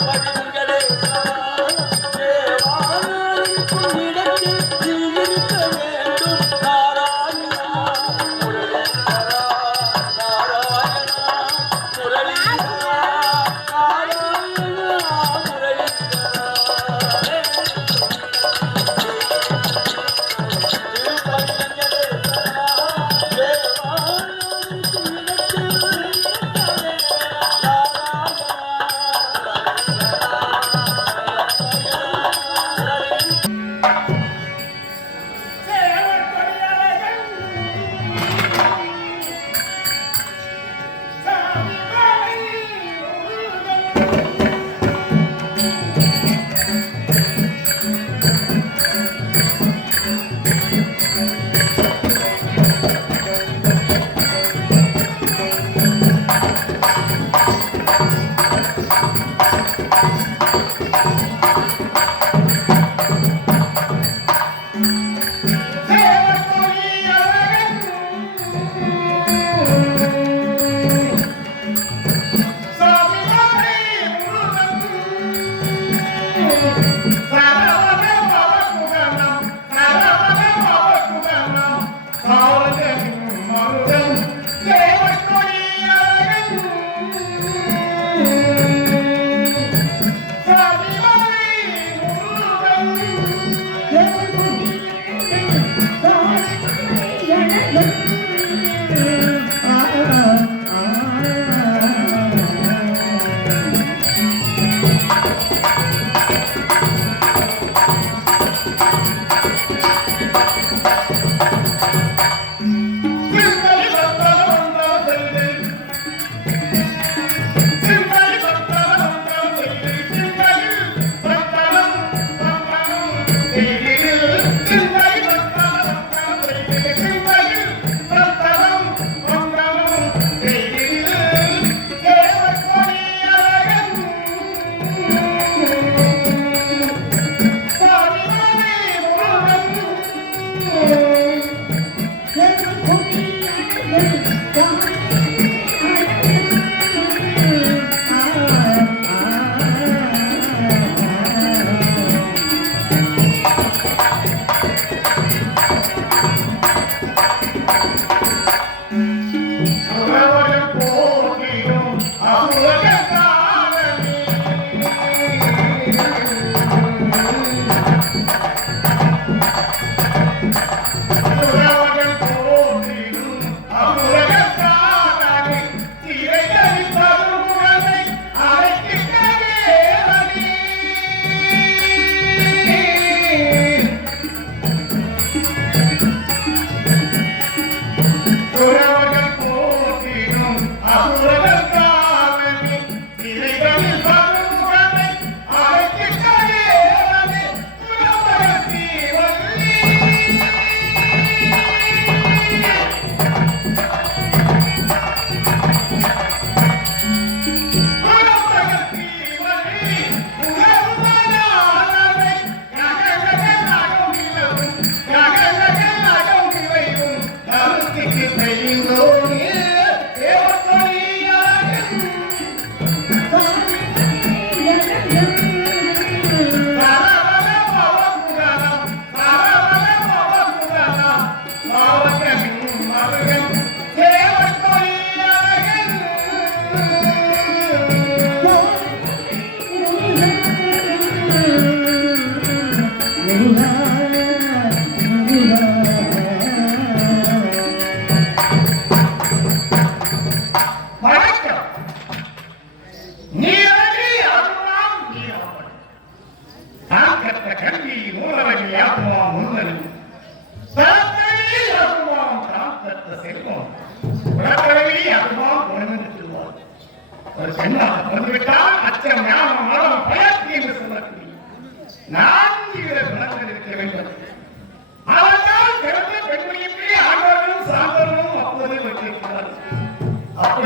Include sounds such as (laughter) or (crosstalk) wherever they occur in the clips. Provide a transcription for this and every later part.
வணக்கம் (laughs)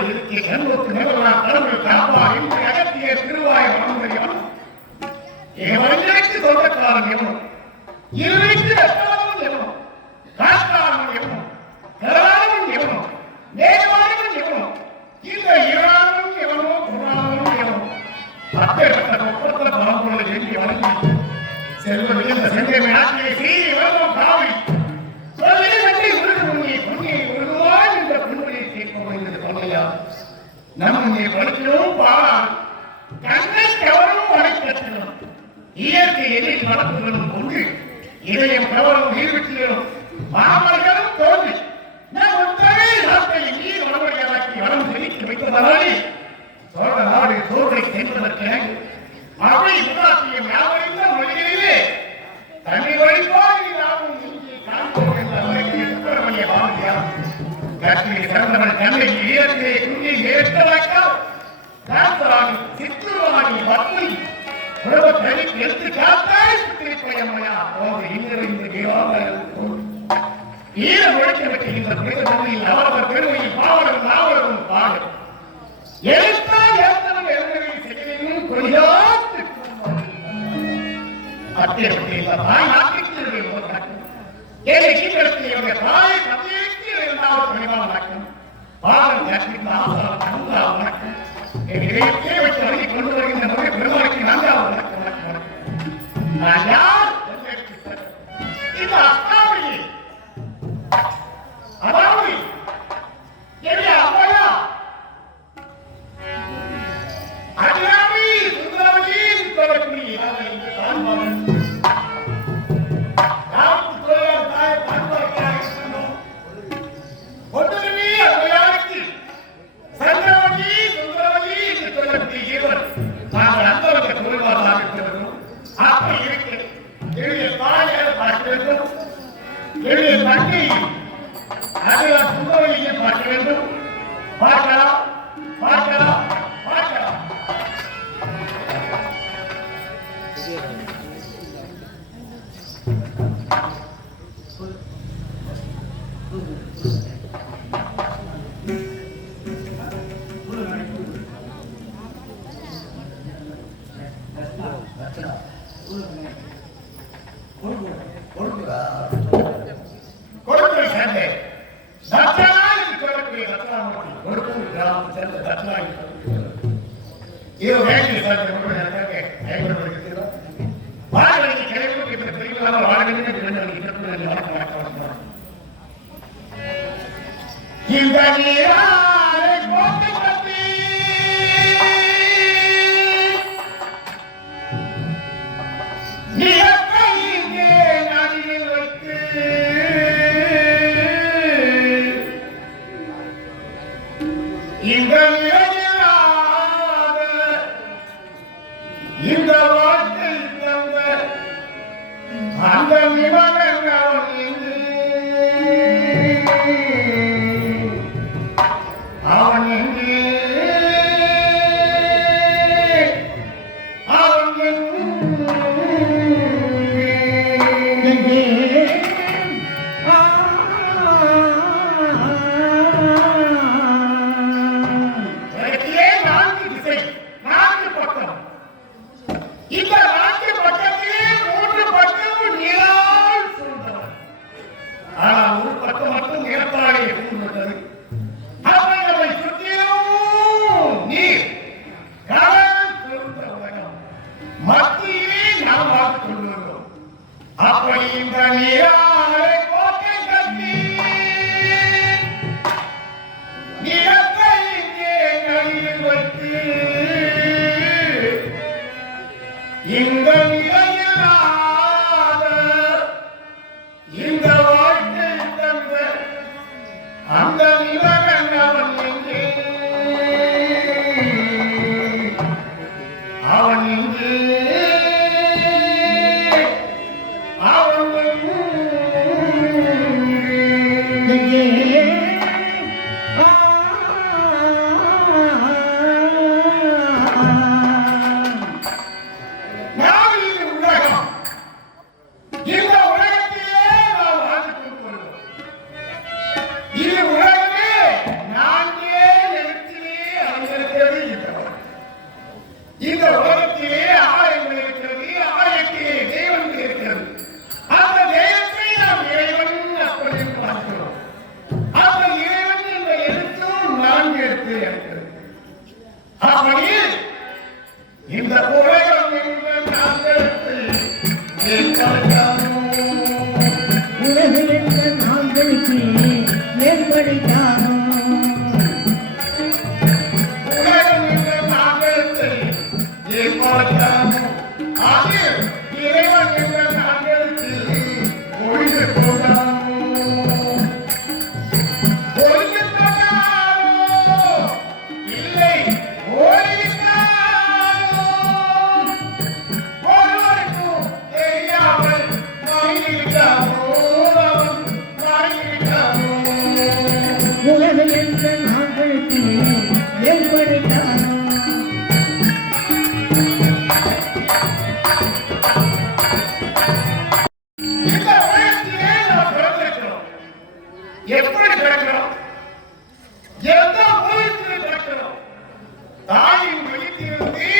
அப்படி இருக்கேன் ஒரு நிலவரம் கடவுள் காப்பாரில் அகத்திய திருவாய மனம் தெரியும் எவனுக்கு சொந்தக்காரன் எவனும் இருளுக்கு வெப்பவனும் எவனும் காக்காரன் எவனும் கரானும் எவனும் தேவானும் எவனும் இந்த இரானும் எவனோ குணானும் எவனும் அப்பேற்பட்ட ஒப்பத்தில் பரம்பொழுது எங்கே வழங்கி செல்வ செல்வே நாட்டிலே நடத்துகிறது ஒன்று இதயம் பிரபலம் நீர்வீழ்ச்சிகளும் மாமரங்களும் தோன்றி நான் ஒன்றாக நாட்டை நீர் வளமுறையாக்கி வளம் செழித்து வைத்ததாலே Amen. Yeah. நடக்கிறோம் எந்த உலகத்தில் நடக்கிறோம் தாயின் வயிற்றிலிருந்து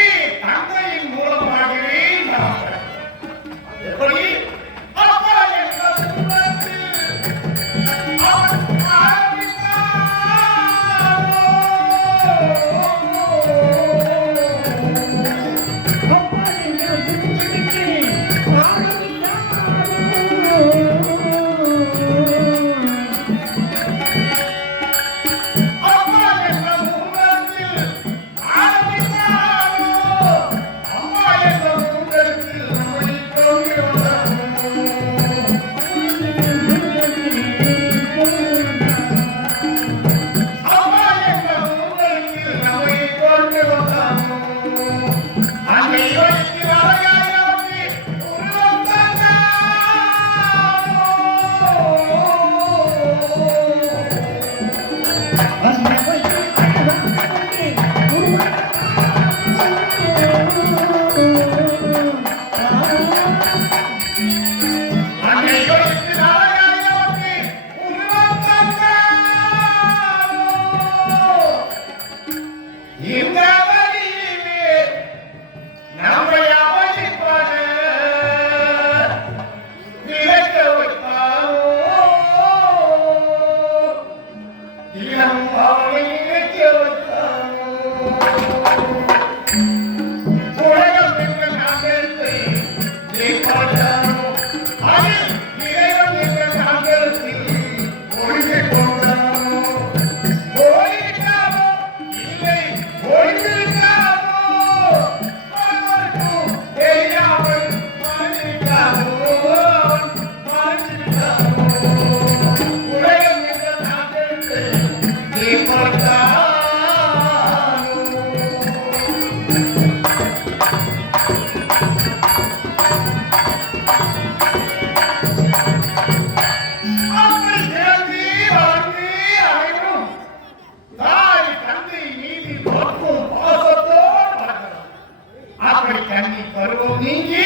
Thank you. கர்வம் நீங்கி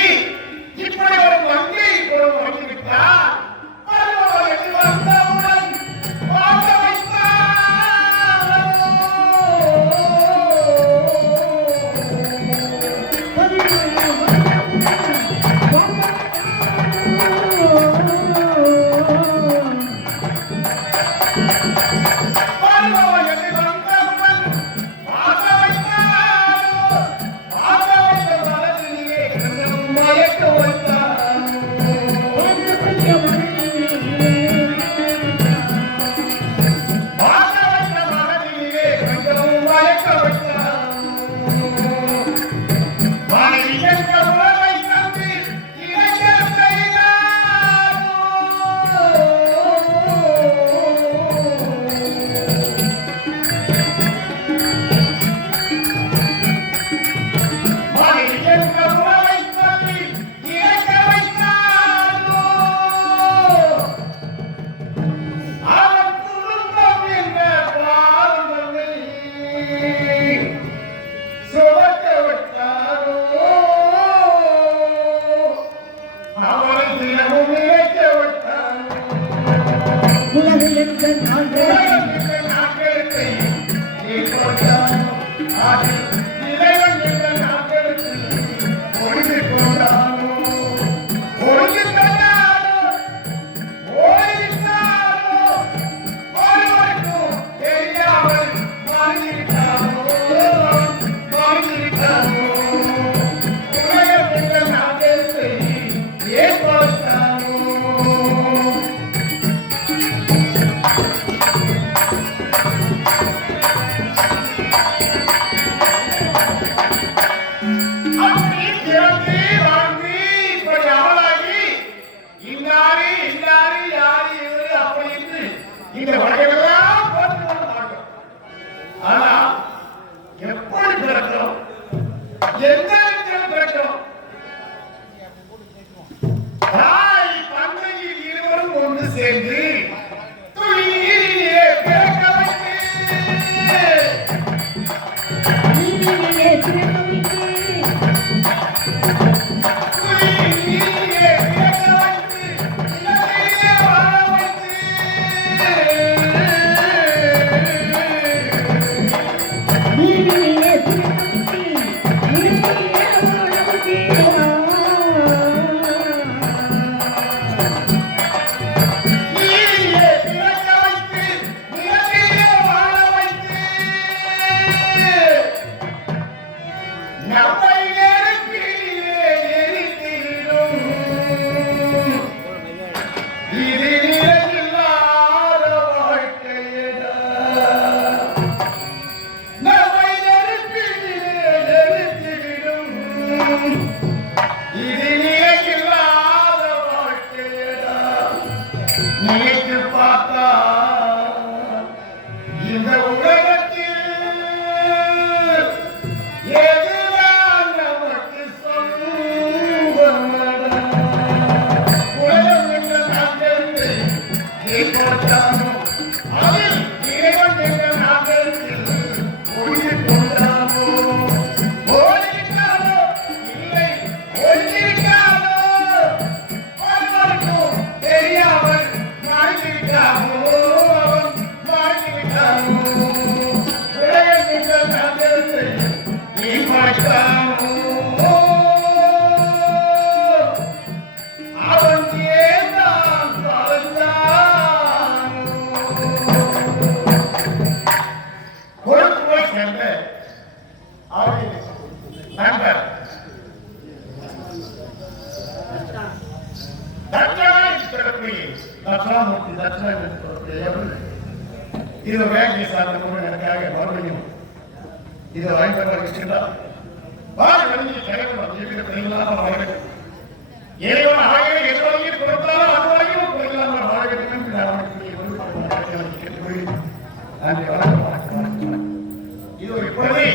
இது ஒரு கொள்கை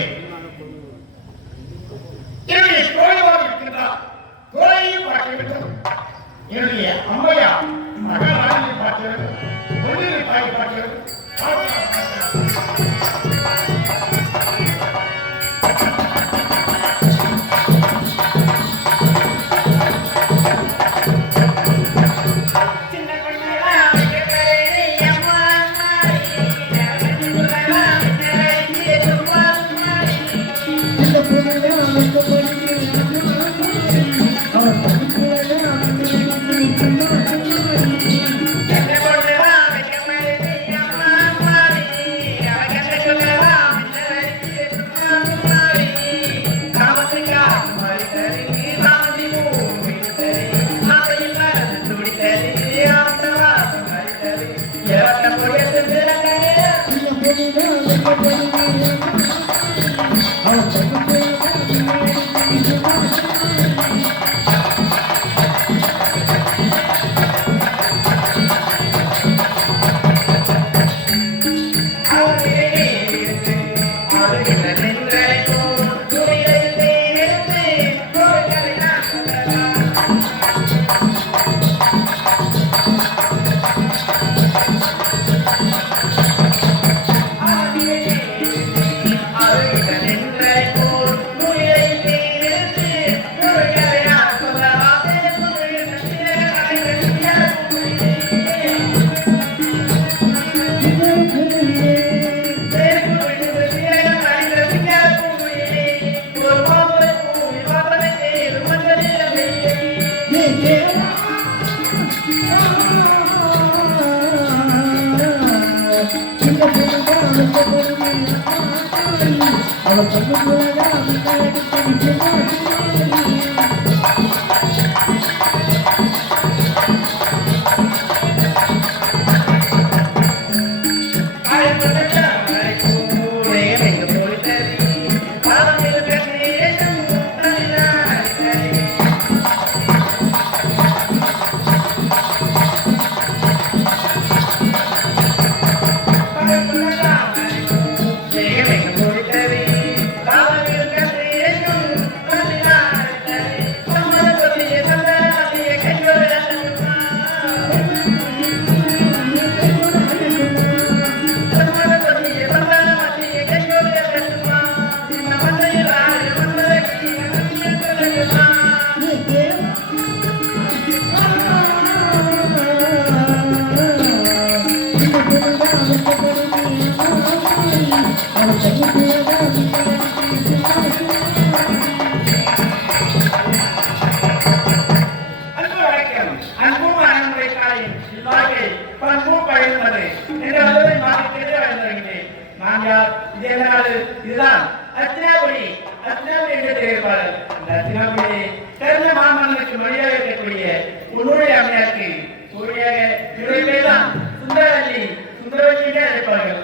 கற்பனை என்ற அளவை மாறிக்கிட்டே வளர்ந்து வருகிறேன் மாமியார் இதே நாடு இதுதான் அத்தினாபுரி. அத்தினாபுரி என்ற திரைப்பாளர் அந்த அத்தினாபுரி சிறந்த மாமன்னனுக்கு மொழியாக இருக்கக்கூடிய உன்னுடைய அம்மையாருக்கு உரையாக இவருமே தான் சுந்தரவல்லி சுந்தரவல்லியே அழைப்பார்கள்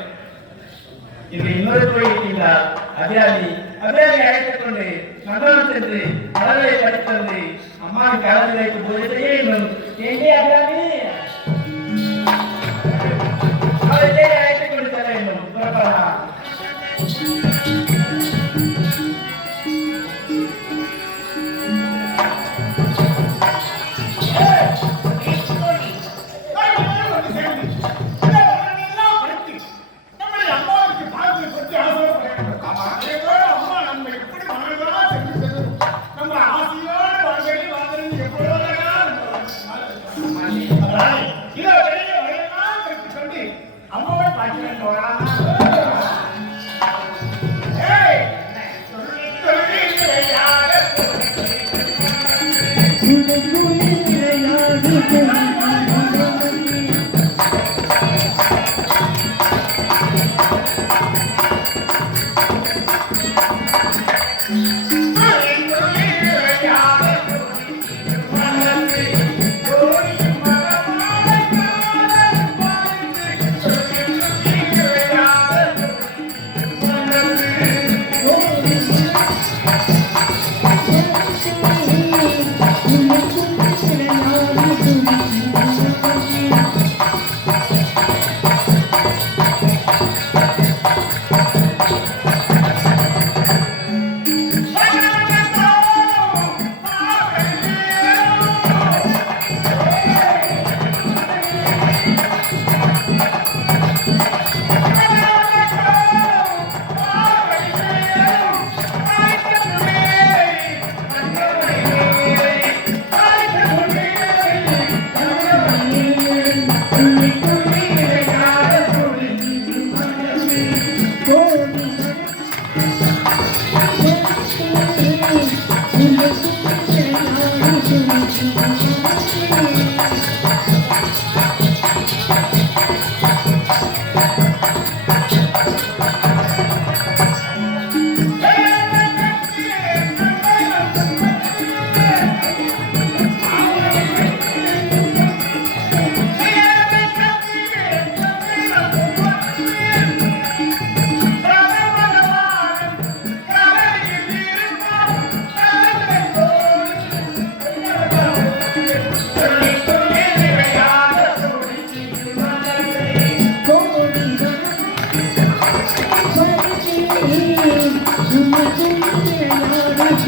இது இன்னொரு எங்கே அபிராமி?